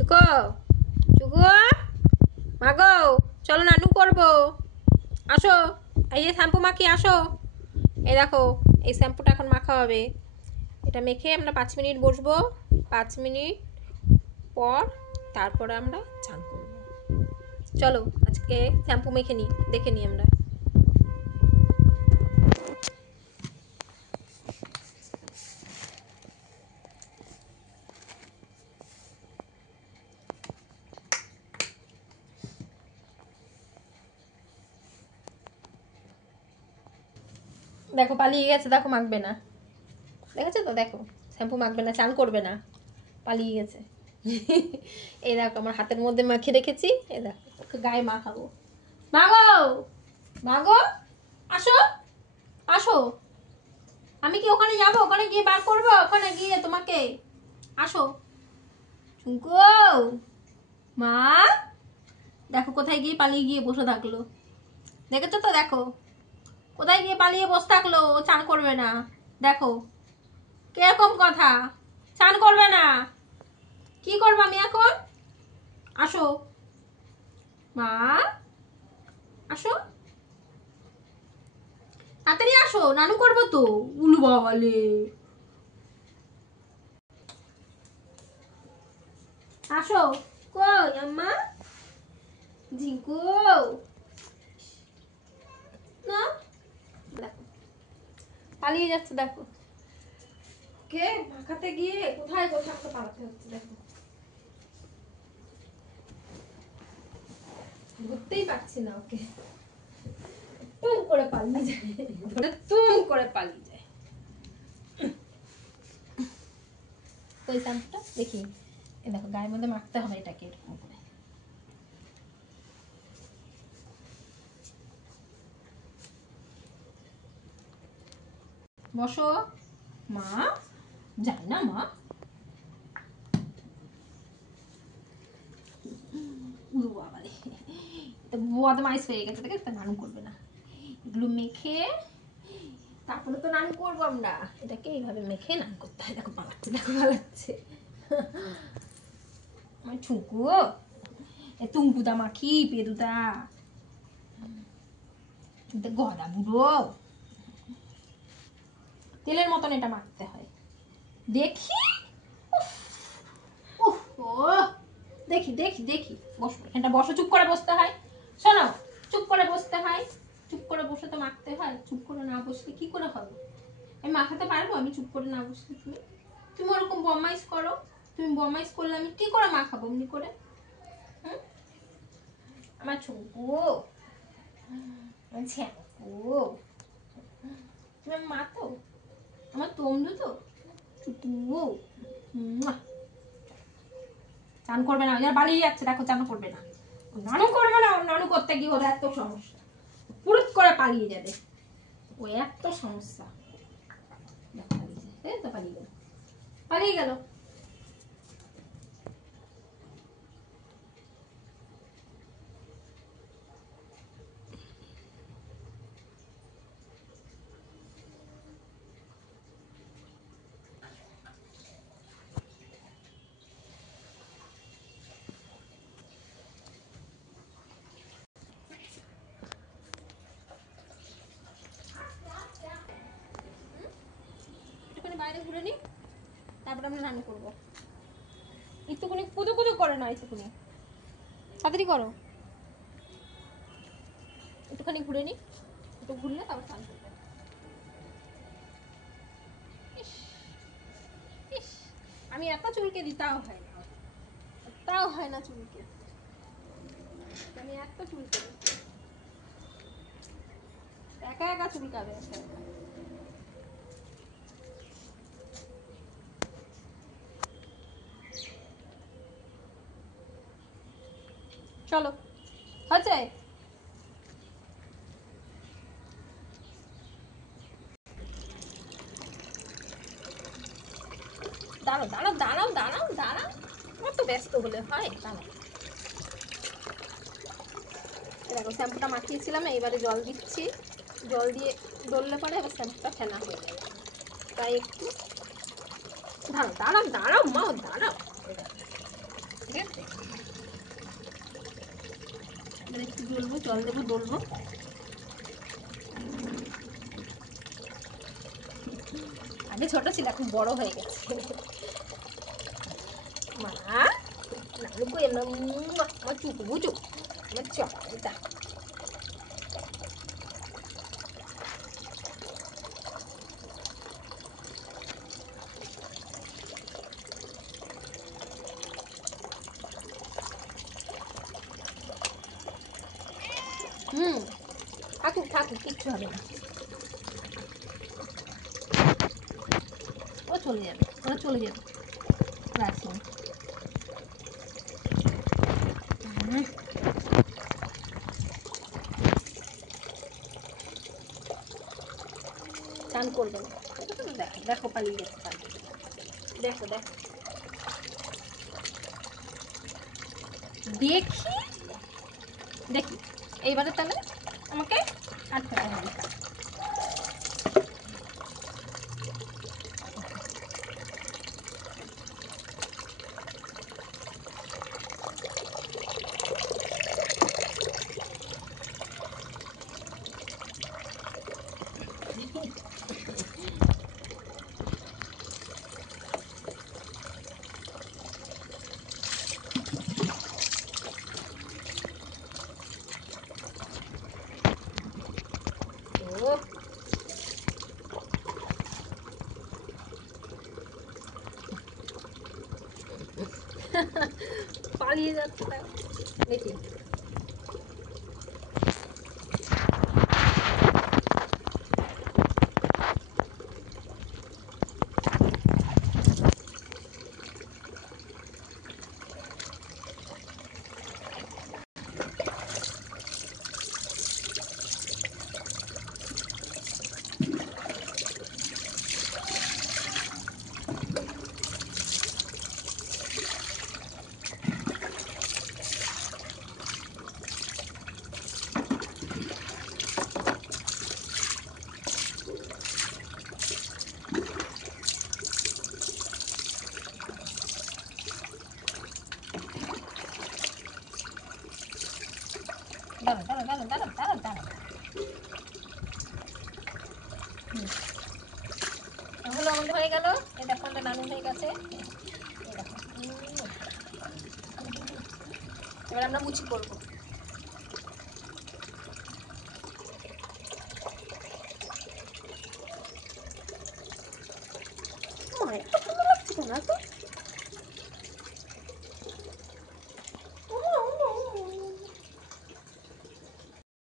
চুকো চুকো মাগো চলো নানু করবো, আসো। এই যে শ্যাম্পু মাখি, আসো। এই দেখো, এই শ্যাম্পুটা এখন মাখা হবে। এটা মেখে আমরা 5 মিনিট বসবো। 5 মিনিট পর তারপরে আমরা চান করবো। চলো আজকে শ্যাম্পু মেখে নিই, দেখে নিই আমরা। দেখো পালিয়ে গেছে, দেখো মাখবে না, দেখেছো তো? দেখো শ্যাম্পু মাখবে না, চান করবে না, পালিয়ে গেছে। এই দেখো আমার হাতের মধ্যে মাখিয়ে রেখেছি, এই দেখো ওকে গায়ে মাখাবো। মাগো মাগো আসো আসো, আমি কি ওখানে যাবো? ওখানে গিয়ে বার করবো, ওখানে গিয়ে তোমাকে। আসো চুমকো মা, দেখো কোথায় গিয়ে পালিয়ে গিয়ে বসে থাকলো, দেখেছো তো? দেখো কোথায় গিয়ে পালিয়ে বসে থাকলো, চান করবে না। দেখো কিরকম কথা, চান করবে না। কি করবো আমি এখন? আসো মা, আসো তাড়াতাড়ি আসো, নানু করবো তো। উলু বাবালে, আসো। কই আম্মা? ঝিঙ্কু না, দেখো পালিয়ে যাচ্ছে, দেখো কে মাখাতে গিয়ে কোথায় কোথায় একটা পালাতে হচ্ছে। দেখো ধরতেই পারছি না ওকে, তুম করে পালিয়ে যায়, তুম করে পালিয়ে যায়। ওই শ্যাম্পুটা দেখি, এ দেখো গায়ের মধ্যে মাখতে হবে এটাকে এরকম করে। বসো মা, যায় না মা। বদমাইশ হয়ে গেছে, দেখে তো নানু করবে না। এগুলো মেখে তারপরে তো নানু করবো আমরা। এটাকে এইভাবে মেখে নানু করতে হয়। দেখো পালাচ্ছে, দেখো পালাচ্ছে। আমার ছুঁকু এ তুমকুদা মাখি পেদুদা গদা বুড়ো, তেলের মতন এটা মাখতে হয়। দেখি দেখি দেখি দেখি, বসো এখানটা, বসো, চুপ করে বসতে হয়। শোনো, চুপ করে বসতে হয়, চুপ করে বসে তো মাখতে হয়। চুপ করে না বসলে কি করে হবে? আমি মাখাতে পারবো আমি চুপ করে না বসলে? তুমি তুমি ওরকম বদমাইশ করো, তুমি বদমাইশ করলে আমি কি করে মাখাবো এমনি করে? আমার ছুঁকু, আমার ছ্যাঁকু, তুমি আমার মা তো, আমার তমদু তো, ছুকু। চান করবে না, ওই বালিয়ে যাচ্ছে, দেখো চান করবে না, নানু করবে না। নানু করতে গিয়ে ওর এত সমস্যা, পুরুত করে পালিয়ে যাবে, ও এত সমস্যা। পালিয়ে গেল, পালিয়ে গেল। বাইরে ঘুরে নি, তারপরে আমরা রান্না করবো। একটুকুনি কুদু কুদু করে না, একটুকুনি তাড়াতাড়ি করো। একটুখানি ঘুরে নি, একটু ঘুরলে তারপর স্নান করবে। আমি এত চুলকে দিই তাও হয় না, তাও হয় না চুলকে, আমি এত চুলকে দিই, একা একা চুলকাবে একা একা। চলো হচ্ছে, দাঁড়াও দাঁড়াও দাঁড়াও দাঁড়াও দাঁড়াও, কত ব্যস্ত হলে হয়, দাঁড়াও। দেখো শ্যাম্পুটা মাখিয়েছিলাম, এইবারে জল দিচ্ছি, জল দিয়ে ডললে পরে এবার শ্যাম্পুটা ফেনা হয়ে যাবে, তাই একটু দাঁড়াও দাঁড়াও দাঁড়াও মা, দাঁড়াও, ঠিক আছে। জল দেবো, ডলবো। আমি ছোট ছিল, এখন বড় হয়ে গেছে। মা নানুকু এমন আমার চুকু বুঝু আমার চকটা। থাকুক থাকুক, কিচ্ছু হবে না। ও চলে যাবে, ওরা চলে যাবে। রাখুন। চান করবে না। দেখো দেখো পালিয়ে গেছে, পালিয়ে দেখো দেখো দেখি দেখি এইবারে তাহলে আমাকে আটকে হবে। পালিয়ে যাচ্ছে দেখি। দাঁড়ান দাঁড়ান দাঁড়ান দাঁড়ান দাঁড়ান দাঁড়ান। হলো আমাদের হয়ে গেল। এই দেখো আমাদের নানু হয়ে গেছে। এই দেখো এবার আমরা মুচি করবো।